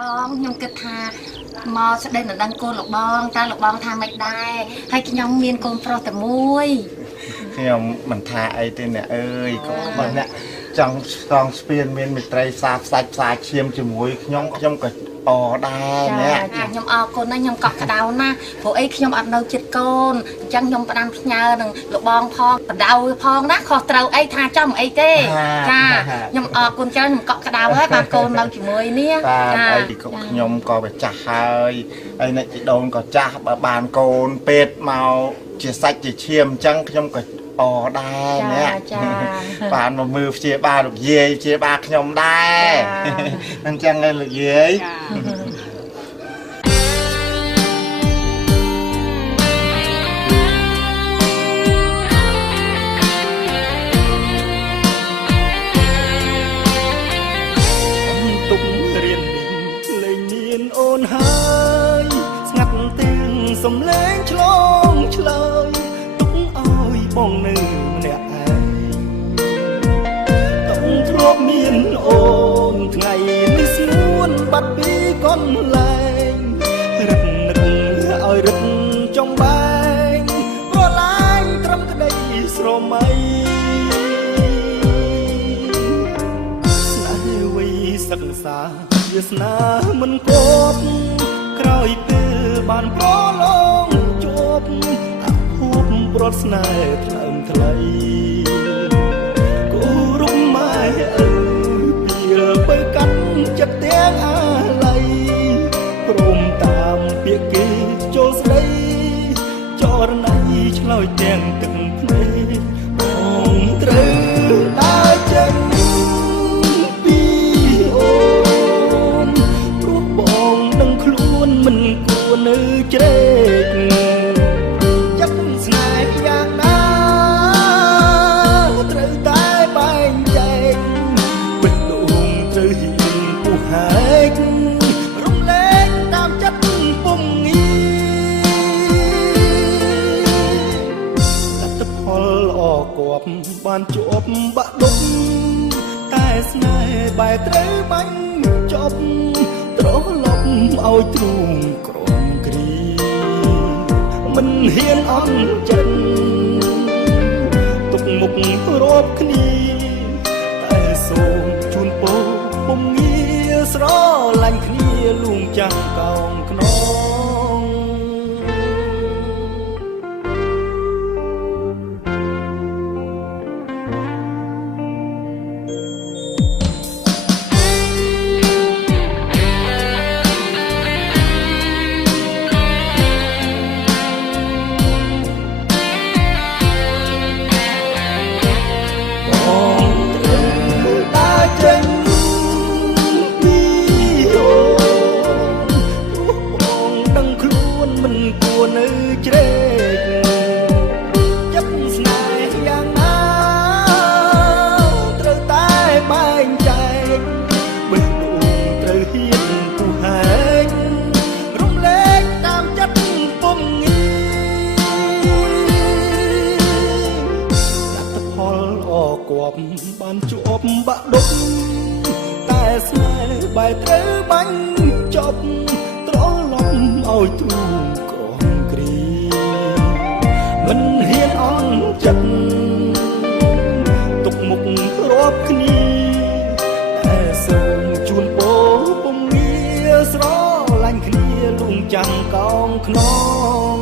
បងខ្ញុំគិតថាមកស្ដីនឹងដឹងកូនលោកបងតើលោកបងថាមិនដែរហើយខ្ញុំមានកូនប្រុសតែមួយខ្ញុំមិនថាអីទេអ្នកអើយក៏បងអ្នកចង់ស្គងស្ពានមានមេត្រីសាផ្សាច់ផ្សាឈាមជាមួយខ្ញុំក៏អដែរអ្នកខ្ញុំអរគុណណាស់ខ្ញុំកក់ក្ដៅណាស់ព្រោះអីខ្ញុំអត់នៅចិត្តកូនអញ្ចឹងខ្ញុំផ្ដាំផ្ញើនឹងលោកបងផងបដៅផងណាខុសត្រូវអីថាចំអីទេចាខ្ញុំអរគុណច្រើនខ្ញុំកក់ក្ដៅហើយបានកូននៅជាមួយនេះចាអីខ្ញុំក៏វាចាស់ហើយហើយអ្នកជីដូនក៏ចាស់បើបានកូនពេទ្យមកជាសាច់ជាឈាមអញ្ចឹងខ្ញុំក៏អដែរអ្នកបានមកមើលព្យាបាលលោកយាយព្យាបាលខ្ញុំដែរអញ្ចឹងឯងលោកយាយទុករៀនលេងមានអូនហើយស្ងាត់ទាំងសំឡេងឆ្លងឆ្លើយបងនៅម្នាក់ឯងต้องធ្លាប់មានអូនថ្ងៃនេះស្ងួនបាត់ពីកន្លែងរឹកនឹកឲ្យរឹកចង់បែងប្រឡាយត្រឹមក្តីស្រមៃស្នេហ៍វ័យសិក្សាវាសនាមិនគប់ក្រោយពេលបានប្រឡងជួបប្រត់ស្នេហ៍ថ្លើមថ្លៃគូរុំម៉ែអើយពីលបើកាន់ចិត្តទាំងអាឡ័យព្រមតាមពាក្យគេចូលស្ដីចរណៃឆ្លើយទាំងទឹកភ្នែកបងត្រូវដើរចេញពីអូនព្រោះបងនឹងខ្លួនមិនគួរនៅជ្រែកបានជាប់បាក់ដុំតែស្នេហ៍បែរត្រូវបាញ់ចប់ត្រឡប់ឲ្យទ្រូងក្រំគ្រីមិនហ៊ានអន់ចិត្តទុកមុខរាប់គ្នាតែសូមជូនពរពុំងារស្រឡាញ់គ្នាលួងចាំងកោងខ្នងបានជាប់បាក់ដុំតែស្នេហ៍បែរត្រូវបាញ់ចប់ត្រឡប់ឲ្យទ្រូងក្រំគ្រីមិនហ៊ានអន់ចិត្តទុកមុខរាប់គ្នាតែសូមជូនពរពុំងារស្រឡាញ់គ្នាលួងចាំងកោងខ្នង